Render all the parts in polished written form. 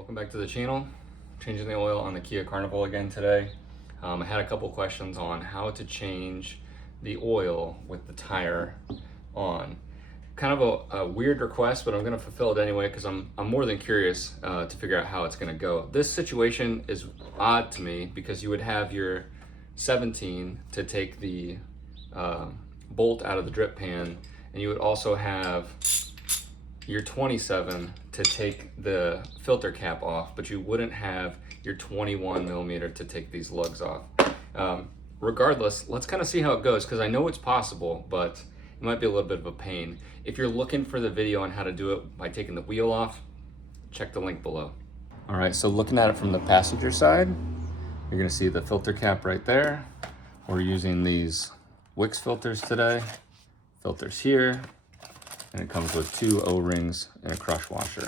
Welcome back to the channel. Changing the oil on the Kia Carnival again today. I had a couple questions on how to change the oil with the tire on. Kind of a weird request, but I'm going to fulfill it anyway because I'm more than curious to figure out how it's going to go. This situation is odd to me because you would have your 17 to take the bolt out of the drip pan, and you would also have your 27 to take the filter cap off, but you wouldn't have your 21 millimeter to take these lugs off. Regardless, let's kind of see how it goes because I know it's possible, but it might be a little bit of a pain. If you're looking for the video on how to do it by taking the wheel off, check the link below. All right, so looking at it from the passenger side, you're gonna see the filter cap right there. We're using these Wix filters today. Filters here, and it comes with 2 O-rings and a crush washer.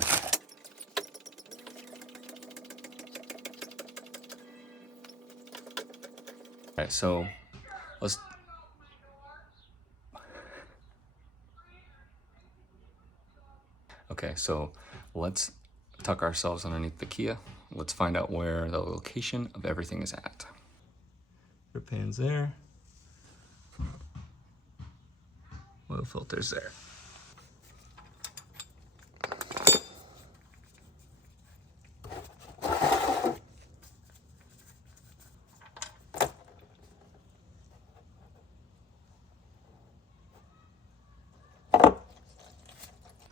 All right, so let's tuck ourselves underneath the Kia. Let's find out where the location of everything is at. Drip pan's there. Oil filter's there.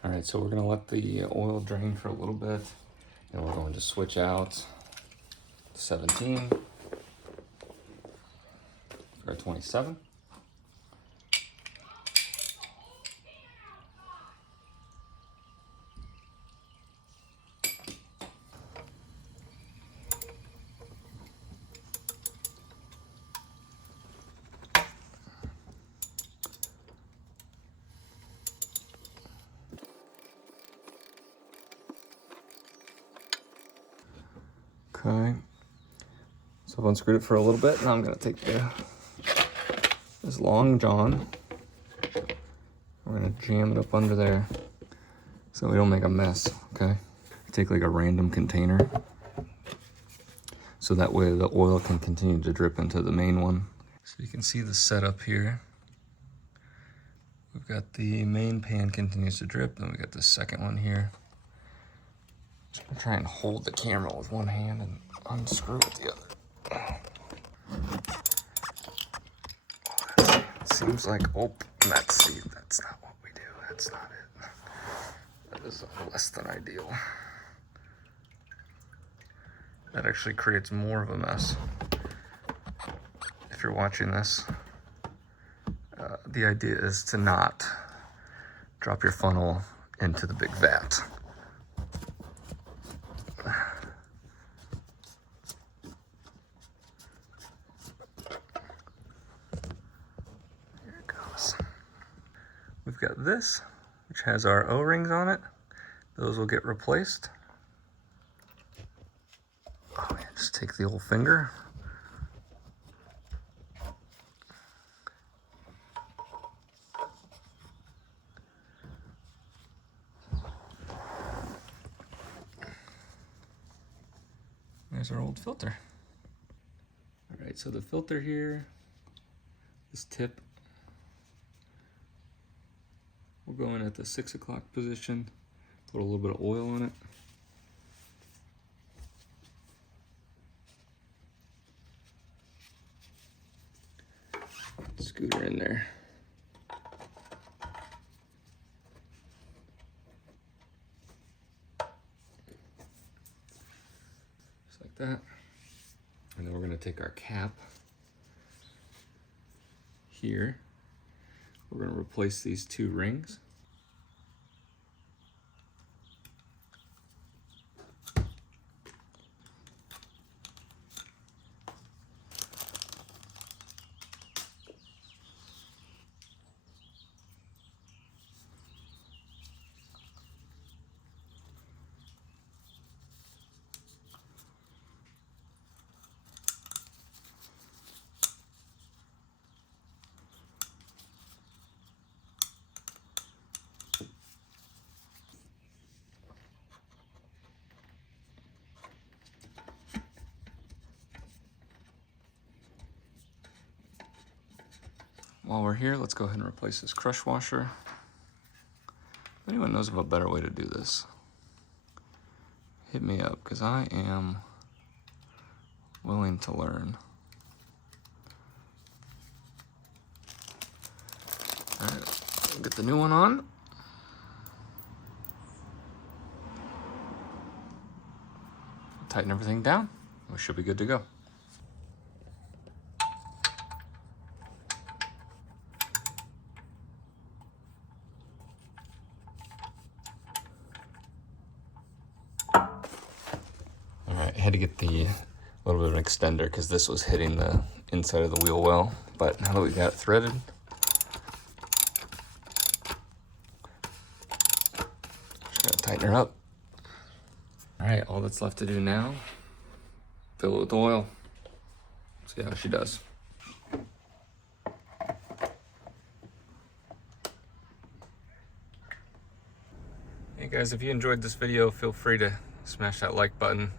All right, so we're gonna let the oil drain for a little bit, and we're going to switch out 17 or 27. Okay, so I've unscrewed it for a little bit. Now I'm gonna take this long john. We're gonna jam it up under there so we don't make a mess, okay? Take like a random container so that way the oil can continue to drip into the main one. So you can see the setup here. We've got the main pan continues to drip, then we got the second one here. Just gonna try and hold the camera with one hand and unscrew with the other. Seems like, that's not what we do. That's not it. That is less than ideal. That actually creates more of a mess. If you're watching this, the idea is to not drop your funnel into the big vat. We've got this, which has our O-rings on it. Those will get replaced. Oh man, just take the old finger. There's our old filter. All right, so the filter here, this tip, we'll go in at the 6 o'clock position, put a little bit of oil on it. Scoot her in there. Just like that. And then we're gonna take our cap here. We're going to replace these 2 rings. while we're here, let's go ahead and replace this crush washer. If anyone knows of a better way to do this, hit me up, because I am willing to learn. All right, get the new one on. Tighten everything down. We should be good to go. All right, I had to get the little bit of an extender because this was hitting the inside of the wheel well. But now that we got it threaded, just gotta tighten her up. All right, all that's left to do now, fill it with oil. See how she does. Hey guys, if you enjoyed this video, feel free to smash that like button.